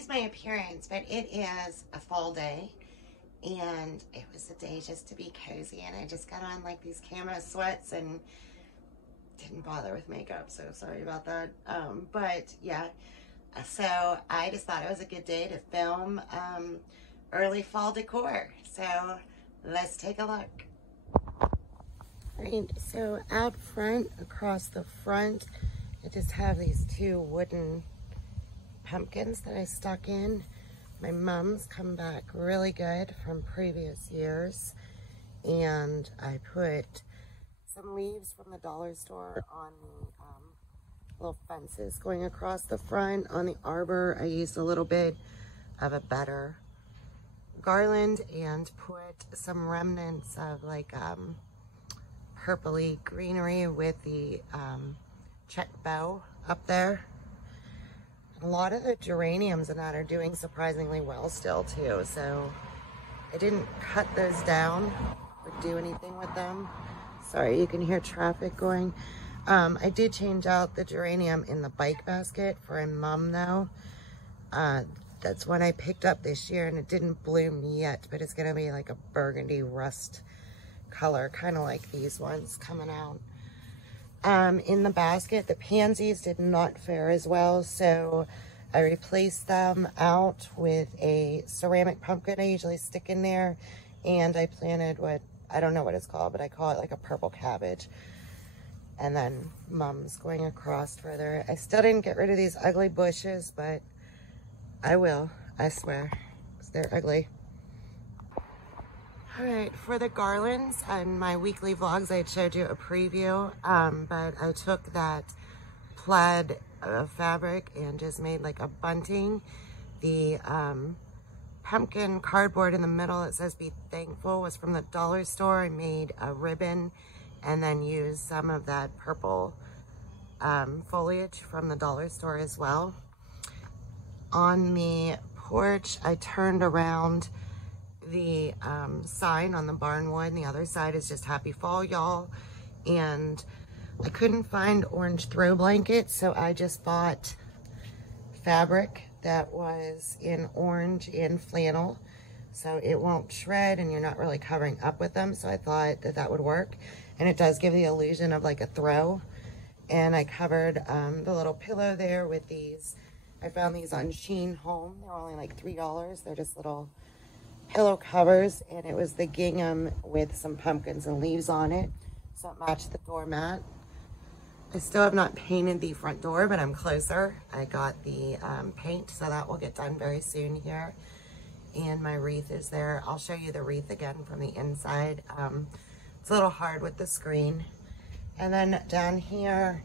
excuse my appearance, but it is a fall day, and it was a day just to be cozy, and I just got on like these camo sweats and didn't bother with makeup, so sorry about that. But yeah, so I just thought it was a good day to film early fall decor. So let's take a look. Right, so out front, across the front, I just have these two wooden pumpkins that I stuck in. My mom's come back really good from previous years, and I put some leaves from the dollar store on the little fences going across the front. On the arbor, I used a little bit of a better garland and put some remnants of like purpley greenery with the check bow up there. A lot of the geraniums and that are doing surprisingly well still too, so I didn't cut those down or do anything with them. Sorry, you can hear traffic going. I did change out the geranium in the bike basket for a mum though. That's one I picked up this year, and it didn't bloom yet, but it's gonna be like a burgundy rust color, kind of like these ones coming out. In the basket, the pansies did not fare as well, so I replaced them out with a ceramic pumpkin I usually stick in there, and I planted what, I don't know what it's called, but I call it like a purple cabbage. And then mom's going across further. I still didn't get rid of these ugly bushes, but I will, I swear, because they're ugly. All right, for the garlands and my weekly vlogs, I had showed you a preview, but I took that plaid fabric and just made like a bunting. The pumpkin cardboard in the middle that says "Be Thankful" was from the dollar store. I made a ribbon and then used some of that purple foliage from the dollar store as well. On the porch, I turned around the sign on the barnwood, and the other side is just "Happy Fall, y'all." And I couldn't find orange throw blankets, so I just bought fabric that was in orange and flannel, so it won't shred and you're not really covering up with them. So I thought that that would work, and it does give the illusion of like a throw. And I covered the little pillow there with these. I found these on Shein Home. They're only like $3. They're just little pillow covers, and it was the gingham with some pumpkins and leaves on it, so it matched the doormat. I still have not painted the front door, but I'm closer. I got the paint, so that will get done very soon here. And my wreath is there. I'll show you the wreath again from the inside. It's a little hard with the screen. And then down here,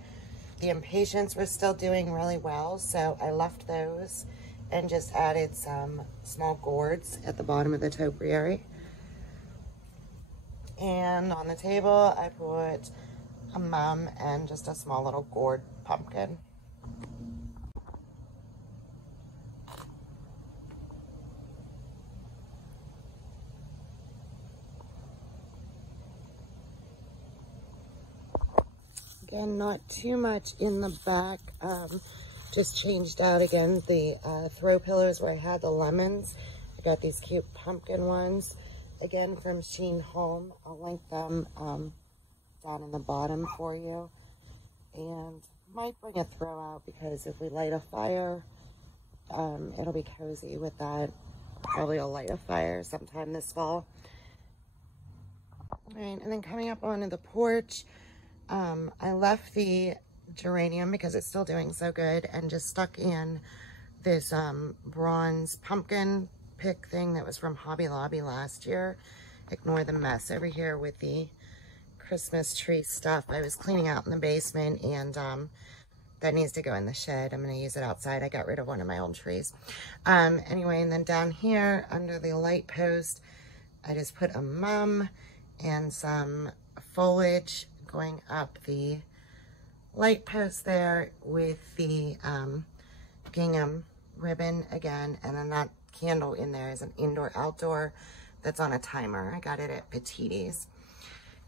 the impatiens were still doing really well, so I left those and just added some small gourds at the bottom of the topiary. And on the table, I put a mum and just a small little gourd pumpkin. Again, not too much in the back. Just changed out again the throw pillows where I had the lemons. I got these cute pumpkin ones, again from Shein Home. I'll link them down in the bottom for you. And might bring a throw out because if we light a fire, it'll be cozy with that. Probably I'll light a fire sometime this fall. All right, and then coming up onto the porch, I left the geranium because it's still doing so good and just stuck in this bronze pumpkin pick thing that was from Hobby Lobby last year. Ignore the mess over here with the Christmas tree stuff. I was cleaning out in the basement, and that needs to go in the shed. I'm going to use it outside. I got rid of one of my old trees. Anyway, and then down here under the light post, I just put a mum and some foliage going up the light post there with the gingham ribbon again, and then that candle in there is an indoor outdoor that's on a timer. I got it at Petiti's.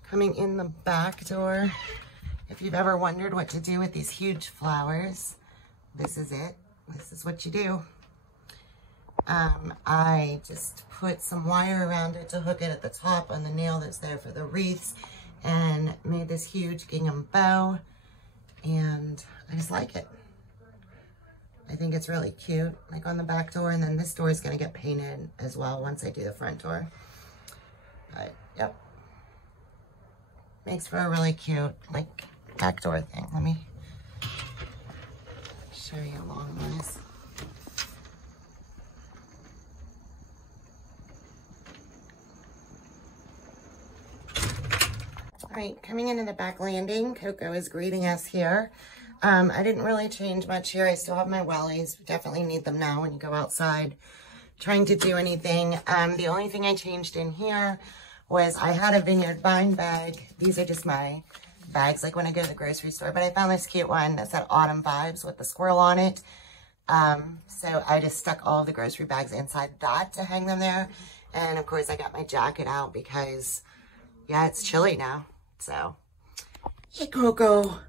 Coming in the back door, if you've ever wondered what to do with these huge flowers, this is it. This is what you do. I just put some wire around it to hook it at the top on the nail that's there for the wreaths, and made this huge gingham bow, and I just like it. I think it's really cute, like on the back door, and then this door is going to get painted as well once I do the front door. But, yep. Makes for a really cute, like, back door thing. Let me show you along this. All right, coming into the back landing, Coco is greeting us here. I didn't really change much here. I still have my wellies. Definitely need them now when you go outside trying to do anything. The only thing I changed in here was I had a vineyard vine bag. These are just my bags, like when I go to the grocery store. But I found this cute one that said Autumn Vibes with the squirrel on it. So I just stuck all of the grocery bags inside that to hang them there. And of course I got my jacket out because, yeah, it's chilly now. So, hey, Coco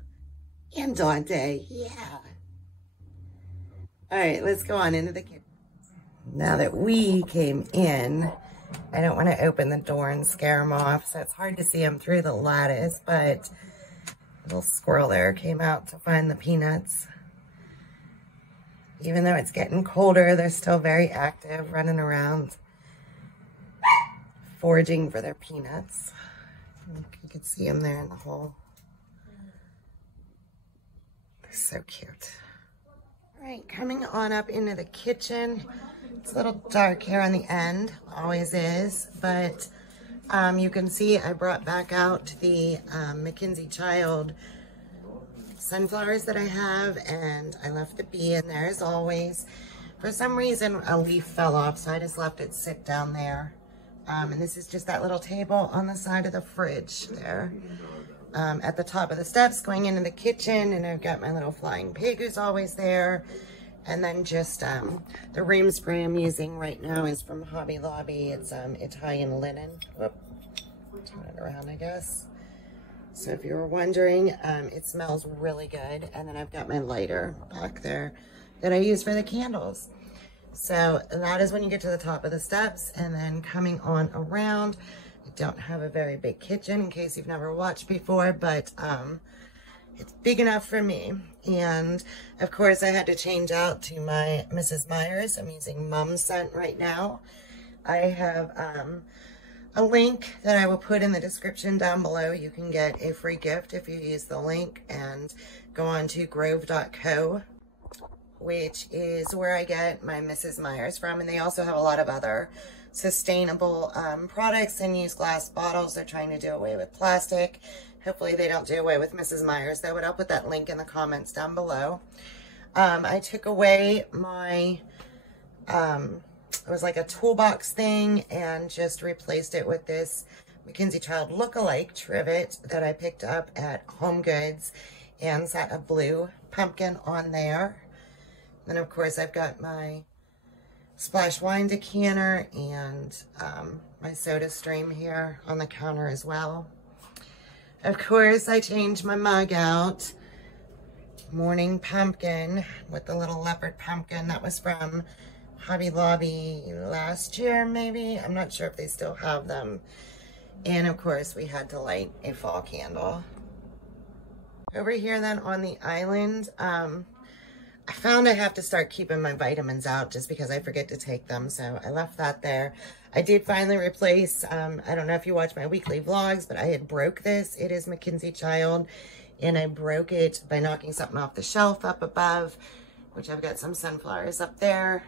and Dante, yeah. All right, let's go on into the kitchen. Now that we came in, I don't want to open the door and scare them off, so it's hard to see them through the lattice, but little squirrel there came out to find the peanuts. Even though it's getting colder, they're still very active, running around, foraging for their peanuts. You can see them there in the hole. They're so cute. All right, coming on up into the kitchen. It's a little dark here on the end, always is, but you can see I brought back out the Mackenzie Child sunflowers that I have, and I left the bee in there as always. For some reason, a leaf fell off, so I just left it sit down there. And this is just that little table on the side of the fridge there. At the top of the steps going into the kitchen, and I've got my little flying pig who's always there. And then just the room spray I'm using right now is from Hobby Lobby. It's Italian linen. Whoop. Turn it around, I guess. So if you were wondering, it smells really good. And then I've got my lighter back there that I use for the candles. So that is when you get to the top of the steps, and then coming on around. I don't have a very big kitchen in case you've never watched before, but it's big enough for me. And of course I had to change out to my Mrs. Myers. I'm using Mum Scent right now. I have a link that I will put in the description down below. You can get a free gift if you use the link and go on to grove.co, which is where I get my Mrs. Myers from. And they also have a lot of other sustainable products and use glass bottles. They're trying to do away with plastic. Hopefully they don't do away with Mrs. Myers, though, but I'll put that link in the comments down below. I took away my, it was like a toolbox thing, and just replaced it with this Mackenzie Child look-alike trivet that I picked up at Home Goods, and set a blue pumpkin on there. Then, of course, I've got my splash wine decanter and my soda stream here on the counter as well. Of course, I changed my mug out. Morning pumpkin with the little leopard pumpkin. That was from Hobby Lobby last year, maybe. I'm not sure if they still have them. And, of course, we had to light a fall candle. Over here, then, on the island, I found I have to start keeping my vitamins out just because I forget to take them, so I left that there. I did finally replace, I don't know if you watch my weekly vlogs, but I had broke this. It is Mackenzie Child, and I broke it by knocking something off the shelf up above, which I've got some sunflowers up there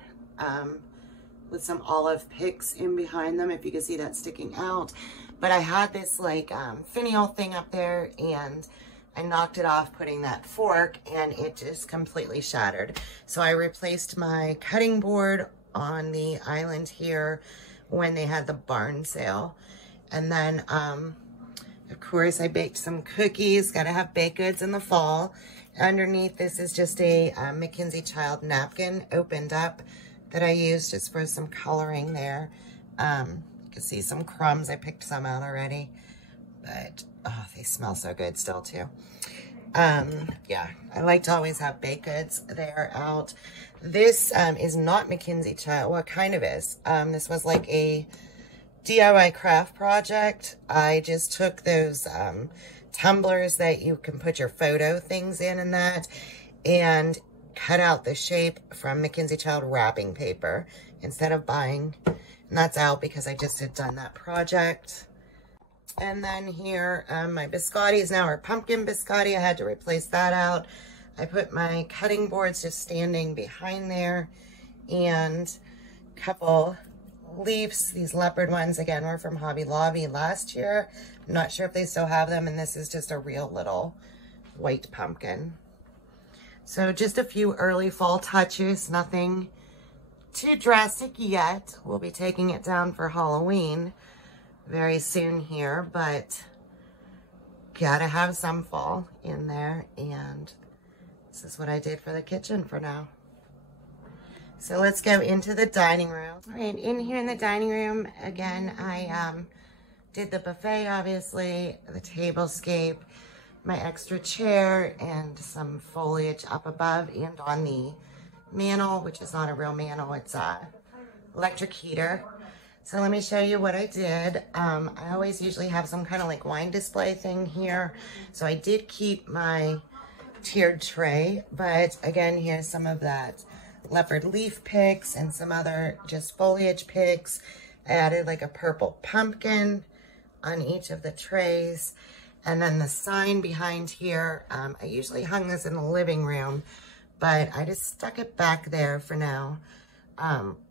with some olive picks in behind them, if you can see that sticking out. But I had this like finial thing up there, and I knocked it off putting that fork, and it just completely shattered. So I replaced my cutting board on the island here when they had the barn sale. And then, of course, I baked some cookies. Got to have baked goods in the fall. Underneath this is just a Mackenzie Child napkin opened up that I used just for some coloring there. You can see some crumbs. I picked some out already. But, oh, they smell so good still, too. Yeah, I like to always have baked goods there out. This is not Mackenzie child. Well, it kind of is. This was like a DIY craft project. I just took those tumblers that you can put your photo things in and that, and cut out the shape from Mackenzie child wrapping paper instead of buying. And that's out because I just had done that project. And then here, my biscottis now are pumpkin biscotti. I had to replace that out. I put my cutting boards just standing behind there, and a couple leaves. These leopard ones, again, were from Hobby Lobby last year. I'm not sure if they still have them, and this is just a real little white pumpkin. So just a few early fall touches, nothing too drastic yet. We'll be taking it down for Halloween very soon here, but gotta have some fall in there, and this is what I did for the kitchen for now. So let's go into the dining room. All right, in here in the dining room, again, I did the buffet, obviously, the tablescape, my extra chair, and some foliage up above and on the mantle, which is not a real mantle, it's a electric heater. So let me show you what I did. I always usually have some kind of like wine display thing here. So I did keep my tiered tray, but again, here's some of that leopard leaf picks and some other just foliage picks. I added like a purple pumpkin on each of the trays. And then the sign behind here, I usually hung this in the living room, but I just stuck it back there for now.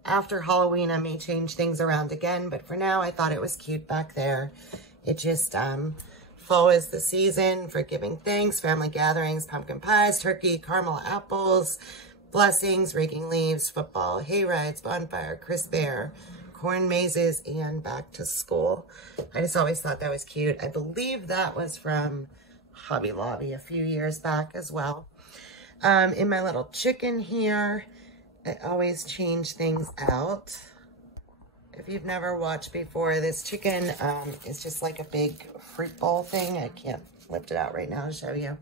After Halloween, I may change things around again, but for now, I thought it was cute back there. It just, fall is the season for giving thanks, family gatherings, pumpkin pies, turkey, caramel apples, blessings, raking leaves, football, hay rides, bonfire, crisp air, corn mazes, and back to school. I just always thought that was cute. I believe that was from Hobby Lobby a few years back as well. In my little chicken here, I always change things out. If you've never watched before, this chicken is just like a big fruit bowl thing. I can't lift it out right now to show you.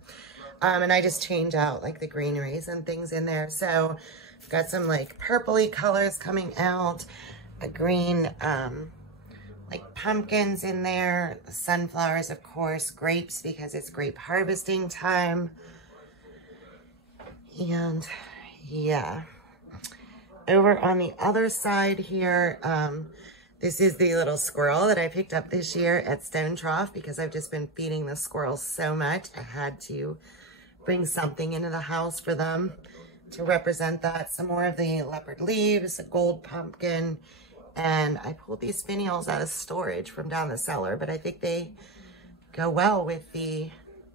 And I just change out like the greeneries and things in there. So I've got some like purpley colors coming out, a green like pumpkins in there, sunflowers, of course, grapes because it's grape harvesting time. And yeah. Over on the other side here, this is the little squirrel that I picked up this year at Stone Trough because I've just been feeding the squirrels so much. I had to bring something into the house for them to represent that. Some more of the leopard leaves, a gold pumpkin, and I pulled these spinels out of storage from down the cellar, but I think they go well with the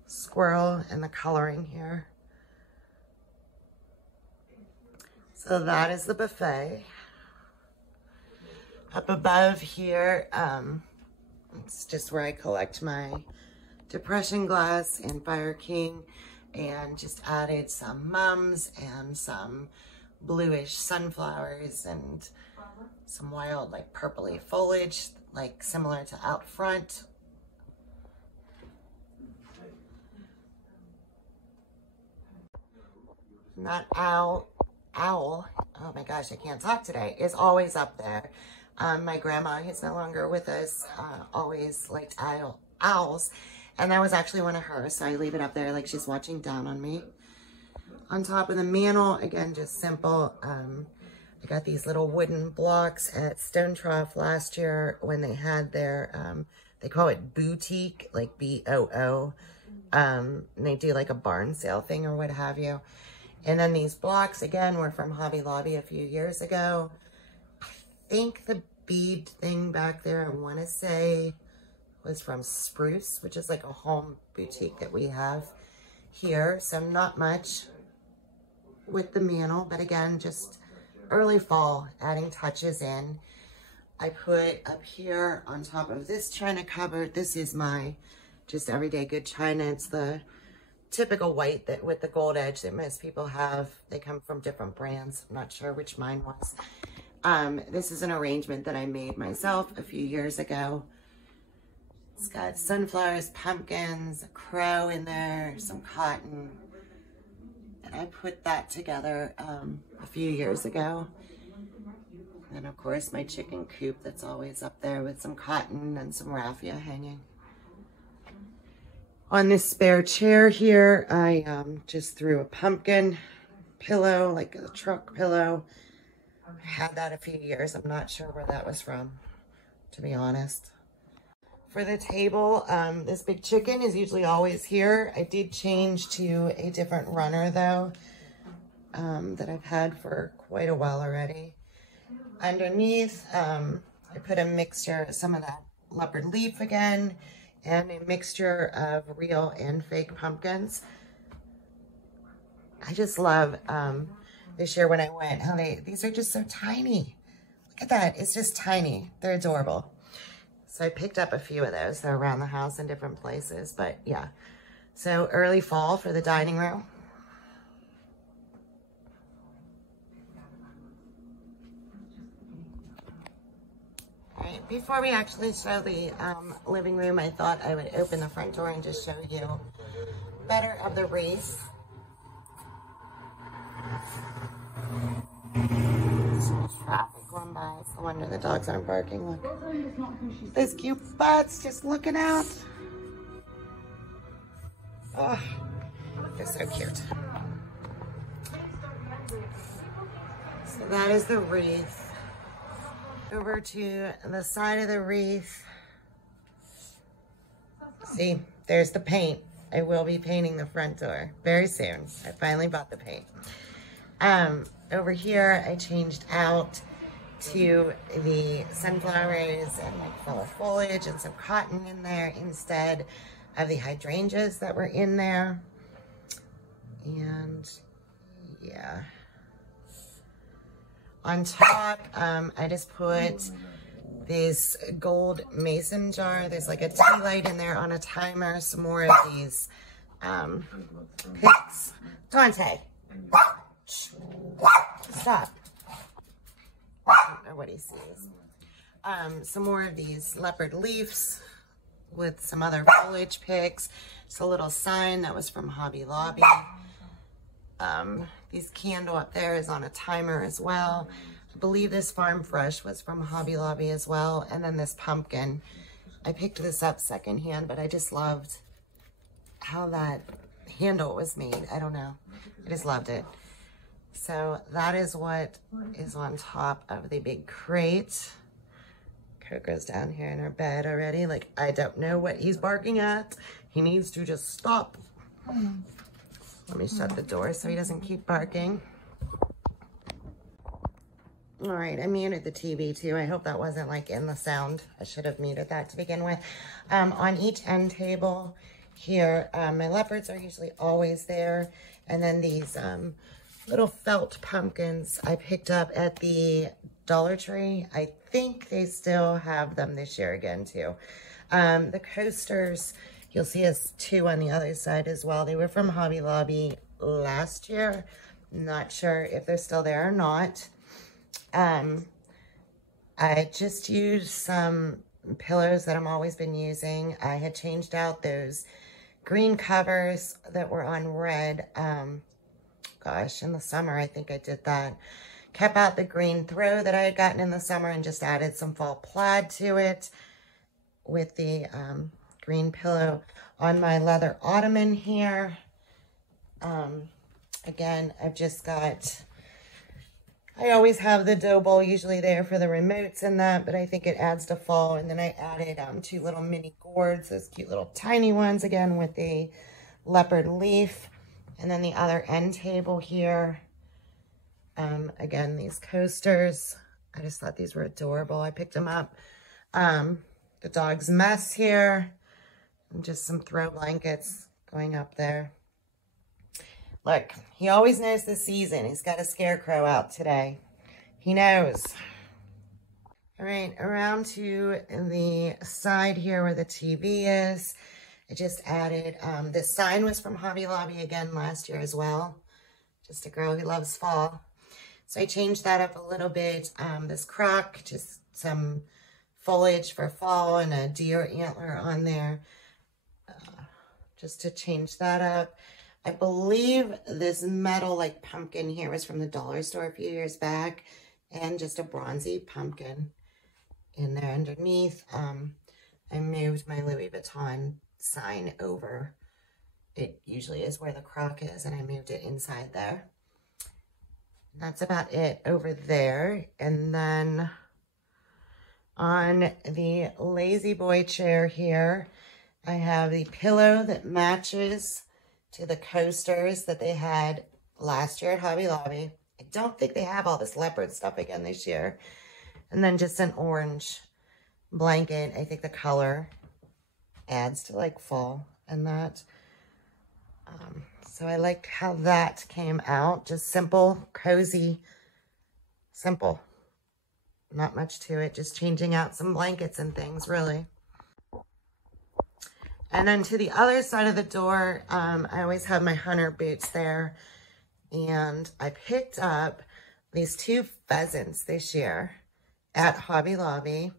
squirrel and the coloring here. So that is the buffet. Up above here, it's just where I collect my Depression glass and Fire King, and just added some mums and some bluish sunflowers and some wild like purpley foliage, like similar to out front. And that owl, oh my gosh, I can't talk today, is always up there. My grandma, who's no longer with us, always liked owls, and that was actually one of hers, so I leave it up there like she's watching down on me. On top of the mantle, again, just simple. I got these little wooden blocks at Stone Trough last year when they had their, they call it boutique, like B-O-O. And they do like a barn sale thing or what have you. And then these blocks, again, were from Hobby Lobby a few years ago. I think the bead thing back there, I want to say, was from Spruce, which is like a home boutique that we have here. So not much with the mantle, but again, just early fall, adding touches in. I put up here on top of this china cupboard, this is my just everyday good china. It's the typical white that with the gold edge that most people have. They come from different brands. I'm not sure which mine was. This is an arrangement that I made myself a few years ago. It's got sunflowers, pumpkins, a crow in there, some cotton. And I put that together a few years ago. And of course my chicken coop that's always up there with some cotton and some raffia hanging. On this spare chair here, I just threw a pumpkin pillow, like a truck pillow. I had that a few years. I'm not sure where that was from, to be honest. For the table, this big chicken is usually always here. I did change to a different runner though, that I've had for quite a while already. Underneath, I put a mixture, some of that leopard leaf again, and a mixture of real and fake pumpkins. I just love this year when I went, how these are just so tiny. Look at that, it's just tiny. They're adorable. So I picked up a few of those. They're around the house in different places, but yeah. So early fall for the dining room. All right, before we actually show the living room, I thought I would open the front door and just show you better of the wreath. Traffic going by. It's no wonder the dogs aren't barking. Look. Those cute butts just looking out. Oh, they're so cute. So that is the wreath. Over to the side of the wreath. See, there's the paint. I will be painting the front door very soon. I finally bought the paint. Over here, I changed out to the sunflowers and like full of foliage and some cotton in there instead of the hydrangeas that were in there. And yeah. On top, I just put this gold mason jar. There's like a tea light in there on a timer. Some more of these picks. Dante. Stop. I don't know what he sees. Some more of these leopard leaves with some other foliage picks. Just a little sign that was from Hobby Lobby. This candle up there is on a timer as well. I believe this Farm Fresh was from Hobby Lobby as well. And then this pumpkin. I picked this up secondhand, but I just loved how that handle was made. I don't know. I just loved it. So that is what is on top of the big crate. Coco's down here in her bed already. Like, I don't know what he's barking at. He needs to just stop. Let me shut the door so he doesn't keep barking. All right, I muted the TV too. I hope that wasn't like in the sound. I should have muted that to begin with. On each end table here, my leopards are usually always there. And then these little felt pumpkins I picked up at the Dollar Tree. I think they still have them this year again too. The coasters, you'll see us two on the other side as well. They were from Hobby Lobby last year. Not sure if they're still there or not. I just used some pillows that I've always been using. I had changed out those green covers that were on red. Gosh, in the summer, I think I did that. Kept out the green throw that I had gotten in the summer and just added some fall plaid to it with the green pillow on my leather ottoman here. Again, I've just got, I always have the dough bowl usually there for the remotes and that, but I think it adds to fall. And then I added two little mini gourds, those cute little tiny ones again with the leopard leaf. And then the other end table here, again, these coasters. I just thought these were adorable. I picked them up. The dog's mess here, and just some throw blankets going up there. Look, he always knows the season. He's got a scarecrow out today. He knows. All right, around to the side here where the TV is. I just added, this sign was from Hobby Lobby again last year as well. Just a girl who loves fall. So I changed that up a little bit. This crock, just some foliage for fall and a deer antler on there, just to change that up. I believe this metal like pumpkin here was from the dollar store a few years back, and just a bronzy pumpkin in there underneath. I moved my Louis Vuitton sign over. It usually is where the crock is, and I moved it inside there. That's about it over there. And then on the lazy boy chair here, I have the pillow that matches to the coasters that they had last year at Hobby Lobby. I don't think they have all this leopard stuff again this year. And then just an orange blanket. I think the color adds to like fall and that. So I like how that came out. Just simple, cozy, simple. Not much to it, just changing out some blankets and things, really. And then to the other side of the door, I always have my hunter boots there. And I picked up these 2 pheasants this year at Hobby Lobby.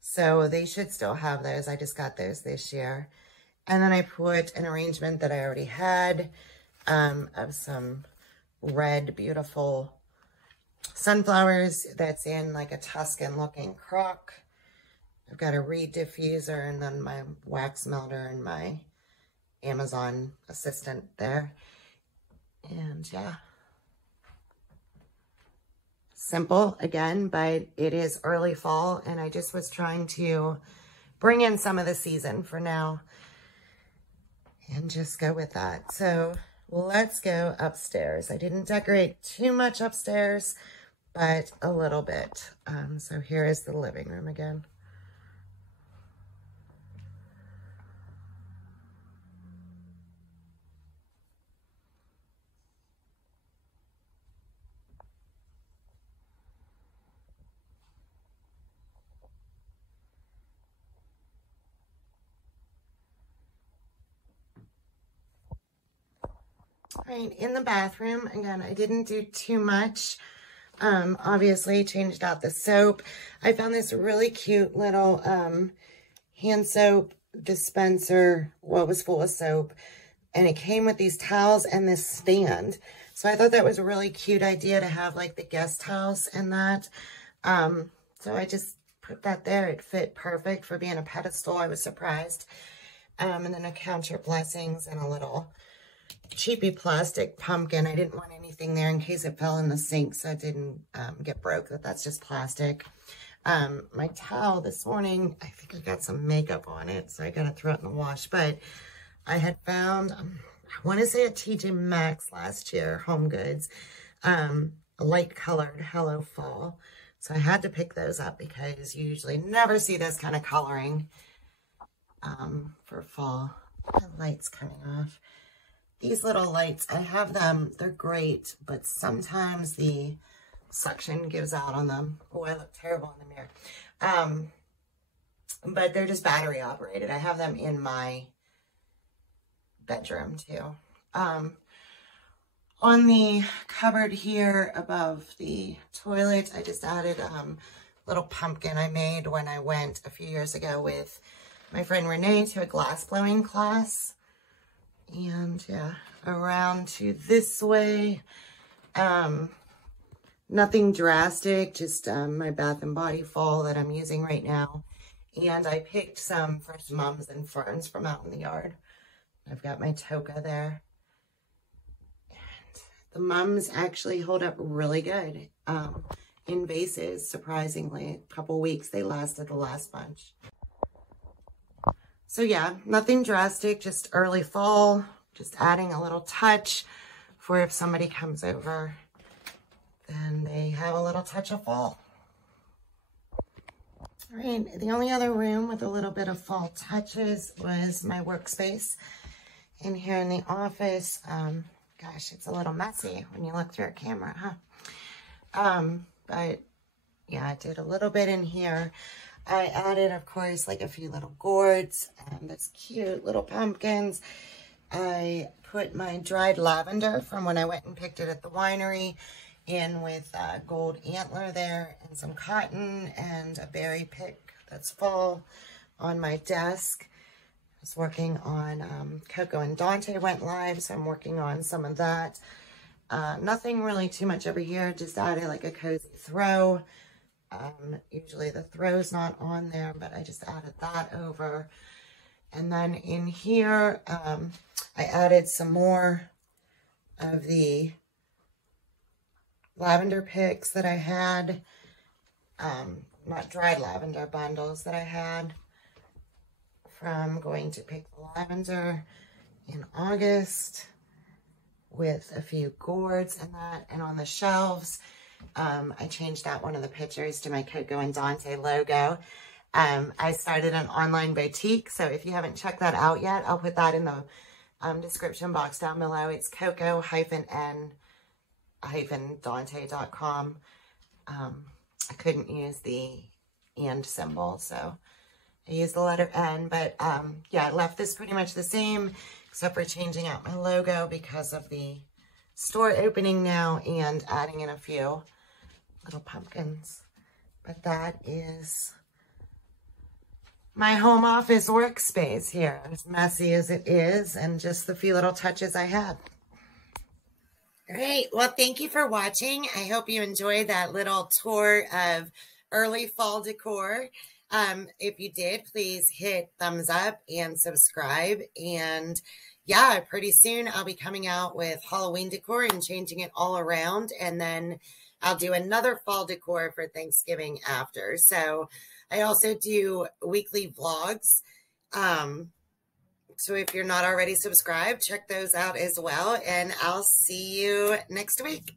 So they should still have those. I just got those this year. And then I put an arrangement that I already had of some red, beautiful sunflowers that's in like a Tuscan looking crock. I've got a reed diffuser and then my wax melter and my Amazon assistant there. And yeah, simple again, but it is early fall and I just was trying to bring in some of the season for now and just go with that. So let's go upstairs. I didn't decorate too much upstairs, but a little bit. So here is the living room again. Right, in the bathroom, again, I didn't do too much. Obviously, changed out the soap. I found this really cute little hand soap dispenser, what was full of soap, and it came with these towels and this stand. So I thought that was a really cute idea to have like the guest house and that. So I just put that there. It fit perfect for being a pedestal. I was surprised. And then a count your blessings and a little cheapy plastic pumpkin. I didn't want anything there in case it fell in the sink so it didn't get broke. That's just plastic. My towel this morning, I think I got some makeup on it, so I got to throw it in the wash. But I had found, I want to say at TJ Maxx last year, Home Goods, a light colored Hello Fall. So I had to pick those up because you usually never see this kind of coloring for fall. The light's coming off. These little lights, I have them, they're great, but sometimes the suction gives out on them. Oh, I look terrible in the mirror. But they're just battery operated. I have them in my bedroom too. On the cupboard here above the toilet, I just added a little pumpkin I made when I went a few years ago with my friend Renee to a glass blowing class. And yeah, around to this way, nothing drastic, just my Bath and Body Fall that I'm using right now. And I picked some fresh mums and ferns from out in the yard. I've got my toka there. And the mums actually hold up really good in vases, surprisingly. A couple weeks, they lasted the last bunch. So yeah, nothing drastic, just early fall, just adding a little touch for if somebody comes over, then they have a little touch of fall. All right, the only other room with a little bit of fall touches was my workspace. In here in the office, gosh, it's a little messy when you look through a camera, huh? But yeah, I did a little bit in here. I added, of course, like a few little gourds and this cute little pumpkins. I put my dried lavender from when I went and picked it at the winery in with gold antler there and some cotton and a berry pick that's fall on my desk. I was working on Coco and Dante went live, so I'm working on some of that. Nothing really too much over here, just added like a cozy throw. Usually the throw's not on there, but I just added that over. And then in here, I added some more of the lavender picks that I had, not dried lavender bundles that I had from going to pick the lavender in August, with a few gourds and that. And on the shelves, I changed out one of the pictures to my Coco and Dante logo. I started an online boutique, so if you haven't checked that out yet, I'll put that in the description box down below. It's coco-n-dante.com. I couldn't use the and symbol, so I used the letter N, but yeah, I left this pretty much the same, except for changing out my logo because of the store opening now and adding in a few little pumpkins. But that is my home office workspace here, as messy as it is, and just the few little touches I had. All right, well, thank you for watching. I hope you enjoyed that little tour of early fall decor. If you did, please hit thumbs up and subscribe. And yeah, pretty soon I'll be coming out with Halloween decor and changing it all around. And then I'll do another fall decor for Thanksgiving after. So I also do weekly vlogs. So if you're not already subscribed, check those out as well. And I'll see you next week.